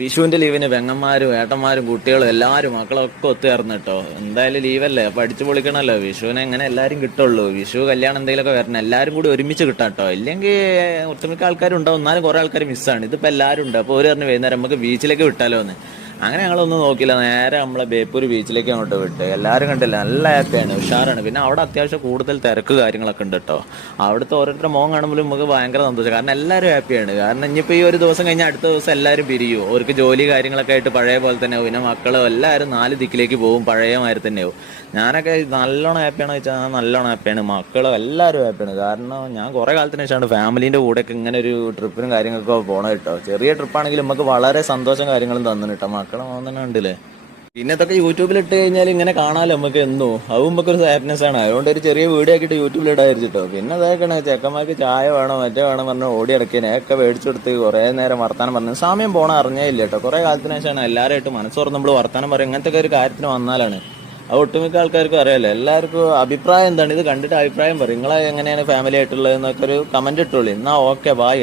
വിഷുവിന്റെ ലീവിന് പെങ്ങന്മാരും ഏട്ടന്മാരും കുട്ടികളും എല്ലാവരും മക്കളൊക്കെ ഒത്തുചേർന്ന് കേട്ടോ. എന്തായാലും ലീവല്ലേ, അപ്പൊ അടിച്ചു പൊളിക്കണല്ലോ. വിഷുവിനെ എങ്ങനെ എല്ലാരും കിട്ടുള്ളൂ. വിഷു കല്യാണം എന്തെങ്കിലുമൊക്കെ വരണം, എല്ലാരും കൂടി ഒരുമിച്ച് കിട്ടാം കേട്ടോ. ഇല്ലെങ്കിൽ ഒട്ടുമിക്ക ആൾക്കാരും ഉണ്ടാവും, എന്നാലും കുറെ ആൾക്കാർ മിസ്സാണ്. ഇതിപ്പോ എല്ലാവരും ഉണ്ട്. അപ്പോൾ ഒരു പറഞ്ഞു വൈകുന്നേരം നമുക്ക് ബീച്ചിലേക്ക് വിട്ടാലോ എന്ന്. അങ്ങനെ ഞങ്ങളൊന്നും നോക്കില്ല, നേരെ നമ്മളെ ബേപ്പൂർ ബീച്ചിലേക്ക് അങ്ങോട്ട് വിട്ട്. എല്ലാവരും കണ്ടില്ല, നല്ല ഹാപ്പിയാണ്, ഉഷാറാണ്. പിന്നെ അവിടെ അത്യാവശ്യം കൂടുതൽ തിരക്ക് കാര്യങ്ങളൊക്കെ ഉണ്ട് കേട്ടോ. അവിടുത്തെ ഓരോരുത്തരുടെ മോൻ കാണുമ്പോഴും നമുക്ക് ഭയങ്കര സന്തോഷം, കാരണം എല്ലാവരും ഹാപ്പിയാണ്. കാരണം ഇനിയിപ്പോൾ ഈ ഒരു ദിവസം കഴിഞ്ഞാൽ അടുത്ത ദിവസം എല്ലാവരും പിരിയും. അവർക്ക് ജോലി കാര്യങ്ങളൊക്കെ ആയിട്ട് പഴയ പോലെ തന്നെ ആവും. പിന്നെ മക്കളും എല്ലാവരും 4 ദിക്കിലേക്ക് പോകും, പഴയ മാതിരി തന്നെയാവും. ഞാനൊക്കെ നല്ലോണം ഹാപ്പിയാണെന്ന് വെച്ചാൽ ഞാൻ നല്ലോണം ഹാപ്പിയാണ്. മക്കളും എല്ലാവരും ഹാപ്പിയാണ്. കാരണം ഞാൻ കുറേ കാലത്തിന് ശേഷമാണ് ഫാമിലീൻ്റെ കൂടെയൊക്കെ ഇങ്ങനെ ഒരു ട്രിപ്പിനും കാര്യങ്ങളൊക്കെ പോകണം കേട്ടോ. ചെറിയ ട്രിപ്പാണെങ്കിലും നമുക്ക് വളരെ സന്തോഷം കാര്യങ്ങളും തന്നു കേട്ടോ. മക്കളെ മോൻ തന്നെ ഉണ്ടല്ലേ. പിന്നെ ഇതൊക്കെ യൂട്യൂബിൽ ഇട്ട് കഴിഞ്ഞാൽ ഇങ്ങനെ കാണാമല്ലോ നമുക്ക് എന്തോ. അതും നമുക്ക് ഒരു ഹാപ്പിനെസ് ആണ്. അതുകൊണ്ട് ഒരു ചെറിയ വീഡിയോ ആക്കിയിട്ട് യൂട്യൂബിൽ ഇടാതിരിച്ചിട്ടോ. പിന്നെ അതൊക്കെയാണ് ചെക്കന്മാർക്ക് ചായ വേണം മറ്റേ വേണം പറഞ്ഞ് ഓടി അടക്കിയ ഒക്കെ മേടിച്ചു കൊടുത്ത് കുറേ നേരം വർത്താനം പറഞ്ഞു. സമയം പോകണം അറിഞ്ഞേ ഇല്ല കേട്ടോ. കുറേ കാലത്തിന് ശേഷമാണ് എല്ലാവരുമായിട്ട് മനസ്സോർന്ന് നമ്മൾ വർത്താനം പറയും. ഇങ്ങനത്തെ ഒരു കാര്യത്തിന് വന്നാലാണ് അത് ഒട്ടുമിക്ക ആൾക്കാർക്കും അറിയാലോ. എല്ലാവർക്കും അഭിപ്രായം എന്താണ്, ഇത് കണ്ടിട്ട് അഭിപ്രായം പറയും. നിങ്ങളെ എങ്ങനെയാണ് ഫാമിലി ആയിട്ടുള്ളത് എന്നൊക്കെ ഒരു കമന്റ് ഇട്ടോളി. എന്നാ ഓക്കെ, ബായ്.